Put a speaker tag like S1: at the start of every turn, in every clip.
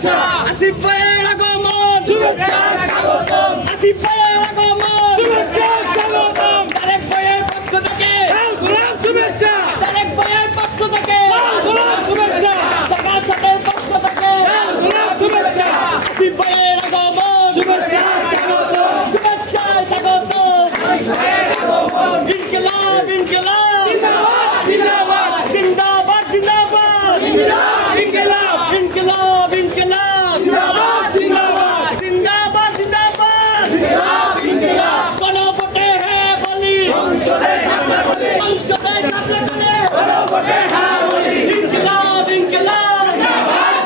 S1: শুভেচ্ছা।
S2: আসিফ ভাইয়ের আগমন।
S1: শুভেচ্ছা স্বাগতম।
S2: আসিফ ভাইয়ের আগমন।
S1: শুভেচ্ছা স্বাগতম।
S2: তারেক ভাইয়ের পক্ষ থেকে।
S1: গোলাপ শুভেচ্ছা।
S2: তারেক ভাইয়ের পক্ষ থেকে
S1: গোলাপ শুভেচ্ছা
S2: ঢাকা সাথের পক্ষ থেকে
S1: গোলাপ শুভেচ্ছা
S2: আসিফ ভাইয়ের আগমন
S1: শুভেচ্ছা স্বাগতম
S2: শুভেচ্ছা স্বাগত ইনকিলাব ইনকিলাব
S1: জিন্দাবাদ
S2: জিন্দাবাদ জিন্দাবাদ
S1: ইনকিলাব
S2: ইনকিলাব ইনকিলাব
S1: জিন্দাবাদ জিন্দাবাদ
S2: জিন্দাবাদ জিন্দাবাদ
S1: ইনকিলাব
S2: গণভোটে হ্যাঁ বলি
S1: সংসদে সামনে বলি
S2: সংসদে সামনে বলে
S1: গণভোটে হ্যাঁ বলি
S2: ইনকিলাব ইনকিলাব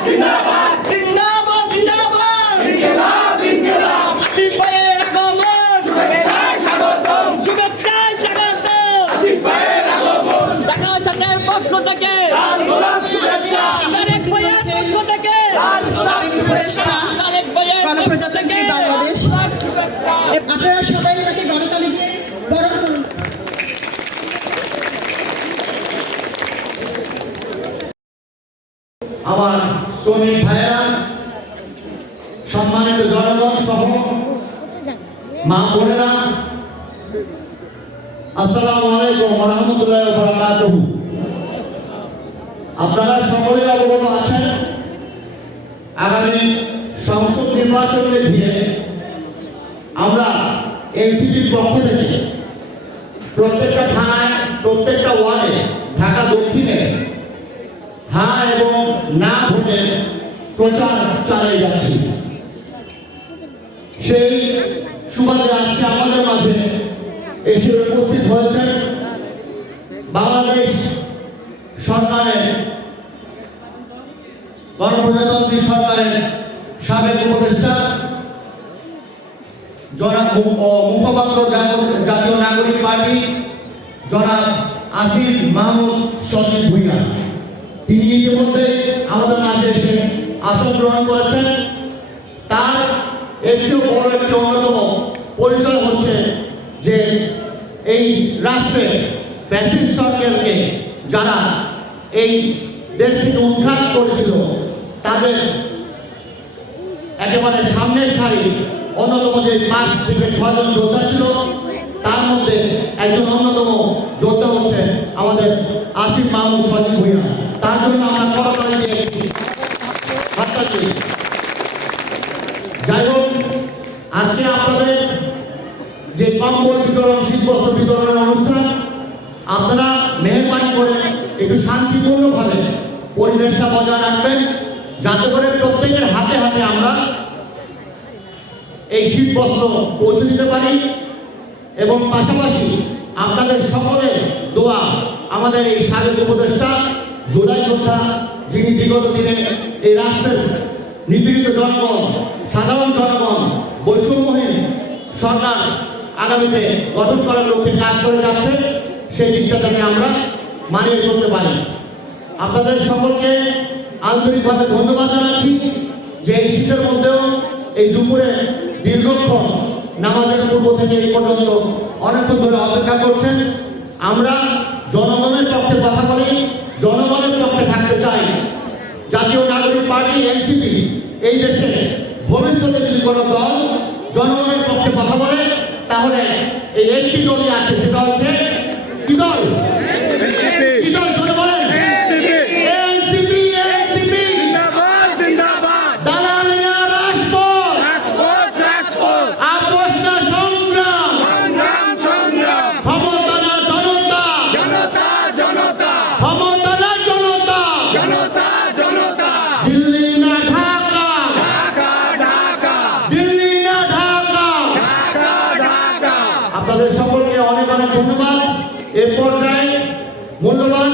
S1: জিন্দাবাদ
S2: জিন্দাবাদ জিন্দাবাদ
S1: ইনকিলাব ইনকিলাব
S2: আসিফ ভাইয়ের আগমন
S1: শুভেচ্ছা স্বাগতম
S2: শুভেচ্ছা স্বাগত
S1: ভাইয়ের আগমন
S2: ঢাকা সাথের পক্ষ থেকে।
S1: লাল গোলাপ শুভেচ্ছা।
S2: তারেক ভাইয়ের পক্ষ থেকে।
S1: লাল গোলাপ শুভেচ্ছা।
S2: তারেক ভাইয়ের
S3: গণপ্রজাতন্ত্রী বাংলাদেশ। আপনারা সবাই তাকে গণতালি দিয়ে বরণ করুন।
S4: আমার শ্রমিক ভাইয়েরা সম্মানিত জনগণ সহ মা বোনেরা আসসালামু আলাইকুম রহমতুল্লাহ বরাকাতুহ। আপনারা সকলেই অবগত আছেন? আগামী সংসদ নির্বাচনকে ঘিরে আমরা এনসিপির পক্ষ থেকে প্রত্যেকটা থানায়, প্রত্যেকটা ওয়ার্ডে, ঢাকা দক্ষিণে হ্যাঁ এবং না ভোটে প্রচার চালিয়ে যাচ্ছি। সেই সুবাদে আজকে আমাদের মাঝে এসে উপস্থিত হয়েছেন বাংলাদেশ সরকারের গণপ্রজাতন্ত্রী সরকারের সাবেক উপদেষ্টা জনাব মুখপাত্র জাতীয়- নাগরিক পার্টি জনাব আসিফ মাহমুদ সচিব ভুইয়া। তিনি ইতিমধ্যে আমাদের মাঝে এসে আসন গ্রহণ করেছেন, তার চেয়েও বড় একটি অন্যতম পরিচয় হচ্ছে যে এই রাষ্ট্রে ফ্যাসিস্ট সরকারকে যারা এই দেশ থেকে উৎখাত করেছিল তাদের একেবারে সামনের সারি অন্যতম যে পাঁচ থেকে ছয়জন যোদ্ধা ছিল, তার মধ্যে একজন অন্যতম যোদ্ধা হচ্ছে আমাদের আসিফ মাহমুদ সজিব ভুইয়া তার জন্য আমরা করতালি দিয়ে। যাই হোক, আজকে আপনাদের যে কম্বল বিতরণ, শীতবস্ত্র বিতরণের অনুষ্ঠান, আপনারা মেহরবানি করে একটু শান্তিপূর্ণভাবে পরিবেশটা বজায় রাখবেন। যাতে করে প্রত্যেকের হাতে হাতে আমরা এই শীত বস্ত্র পৌঁছে দিতে পারি। এবং পাশাপাশি আপনাদের সকলের দোয়া আমাদের এই সাবেক উপদেষ্টা জুলাই যোদ্ধা, যিনি বিগত দিনে এই রাষ্ট্রের নিপীড়িত জনগণ, সাধারণ জনগণ, বৈষম্যহীন সরকার আগামীতে গঠন করার লক্ষ্যে কাজ করে যাচ্ছে, সেই দিকটা থেকে আমরা মানিয়ে চলতে পারি। আপনাদের সকলকে আন্তরিকভাবে ধন্যবাদ জানাচ্ছি যে এই শীতের মধ্যেও এই দুপুরে দীর্ঘক্ষণ নামাজের পূর্ব থেকে এই পর্যন্ত অনেকক্ষণ ধরে অপেক্ষা করছেন। আমরা জনগণের পক্ষে কথা বলি, জনগণের পক্ষে থাকতে চাই। জাতীয় নাগরিক পার্টি, এনসিপি, এই দেশে ভবিষ্যতে যদি কোনো দল জনগণের পক্ষে কথা বলে, তাহলে এই একটি দলই আছে, সেটা হচ্ছে কি দল? সকলকে অনেক অনেক ধন্যবাদ। এ পর্যায়ে মূল্যবান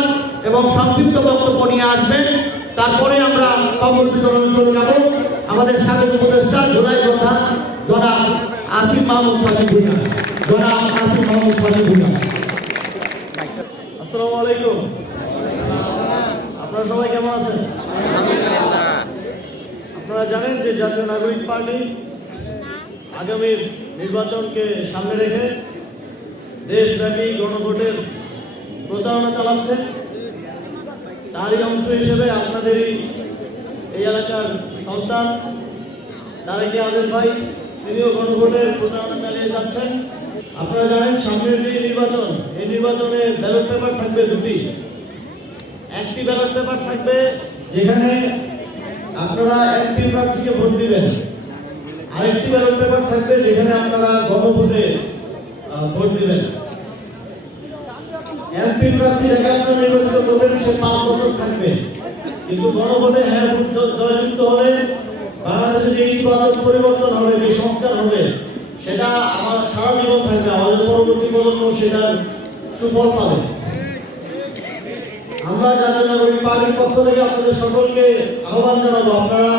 S4: এবং সংক্ষিপ্ত বক্তব্য নিয়ে আসবেন। তারপরে আমরা কম্বল বিতরণ চলে যাব। আমাদের সাবেক উপদেষ্টা জোড়াই যোদ্ধা জনাব আসিফ মাহমুদ সাহেব ভুইয়া। জনাব আসিফ মাহমুদ সাহেব ভুইয়া।
S5: আসসালামু আলাইকুম। আপনারা সবাই কেমন আছেন? আপনারা জানেন যে জাতীয় নাগরিক পার্টি আগামীর নির্বাচনকে সামনে রেখে দেশব্যাপী গণভোটের প্রচারণা চালাচ্ছে। তারই অংশ হিসেবে আপনাদেরই এই এলাকার সন্তান তারেকি আদেল ভাই, তিনিও গণভোটের প্রচারণা চালিয়ে যাচ্ছেন। আপনারা জানেন, সামনের যে নির্বাচন, এই নির্বাচনে ব্যালট পেপার থাকবে দুটি। একটি ব্যালট পেপার থাকবে যেখানে আপনারা এমপি প্রার্থীকে ভোট দিবেন। আরেকটি ব্যালট পেপার থাকবে যেখানে আপনারা গণভোটে ভোট দিবেন। এমপি প্রার্থী যাকে নির্বাচিত করবেন, সে পাঁচ বছর থাকবে। কিন্তু গণভোটে হ্যাঁ জয়যুক্ত হলে বাংলাদেশে যে ইতিবাচক পরিবর্তন হবে, যে সংস্কার হবে, সেটা আমার সারা জীবন থাকবে, আমাদের পরবর্তী প্রজন্ম সেটার সুফল পাবে। আমরা জাতীয় নাগরিক পার্টির পক্ষ থেকে আপনাদের সকলকে আহ্বান জানাব, আপনারা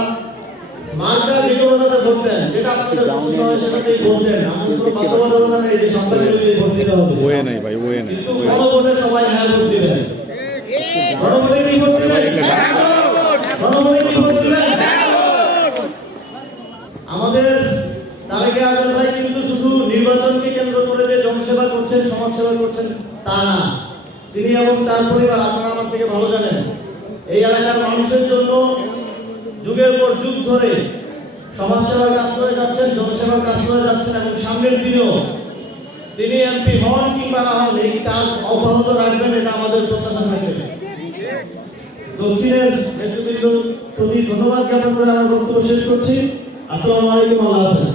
S5: মার্কা যে কোনোটাতে ভোট যেটা আপনাদের পছন্দ হয় সেটাতেই আমাদের কোনো বাধ্যবাধকতা নেই যে সরকারি ভোট দিতে হবে।
S6: ওয়ে নাই ভাই ওয়ে নাই
S5: কিন্তু গণভোটে সবাই হ্যাঁ ভোট দিবেন গণভোটে কি ভোট দিবেন গণভোটে কি ভোট দিবেন আমাদের তারেকে আজম ভাই কিন্তু শুধু নির্বাচনকে কেন্দ্র করে যে জনসেবা করছেন সমাজ সেবা করছেন তা না। তিনি এবং তার পরিবার আপনারা আমার থেকে ভালো জানেন। এই এলাকার মানুষের জন্য যুগের পর যুগ ধরে সমাজসেবার কাজ করে যাচ্ছেন, জনসেবার কাজ করে যাচ্ছেন এবং সামনের দিনেও তিনি এমপি হন কিংবা না হন, এই কাজ অব্যাহত রাখবেন, এটা আমাদের প্রত্যাশা থাকবে। দক্ষিণের নেতৃবৃন্দ প্রতি ধন্যবাদ জ্ঞাপন করে আমার বক্তব্য শেষ করছি। আসসালামু আলাইকুম, আল্লাহ হাফেজ।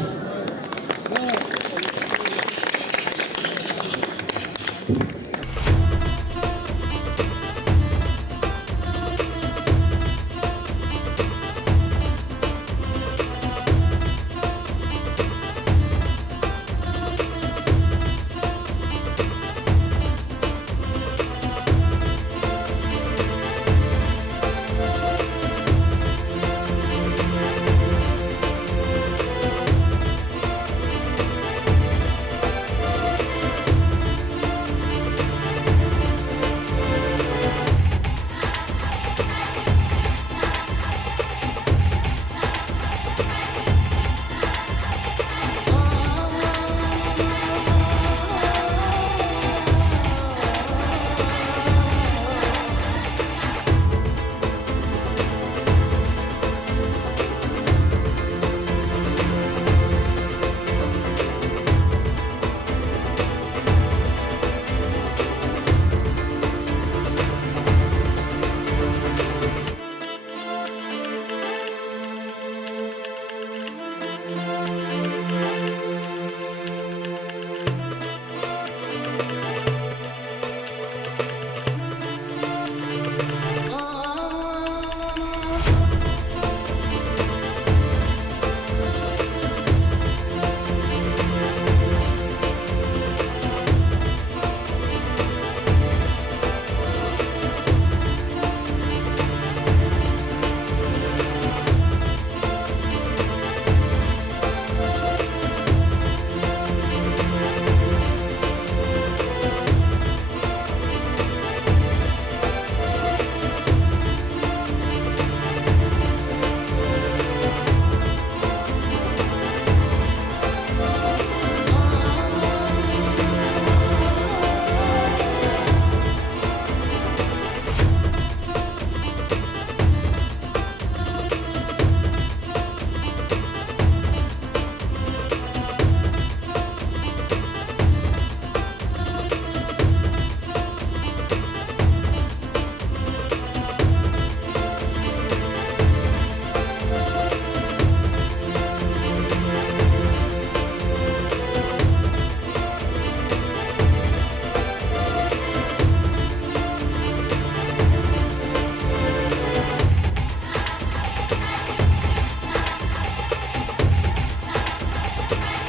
S5: Optimize.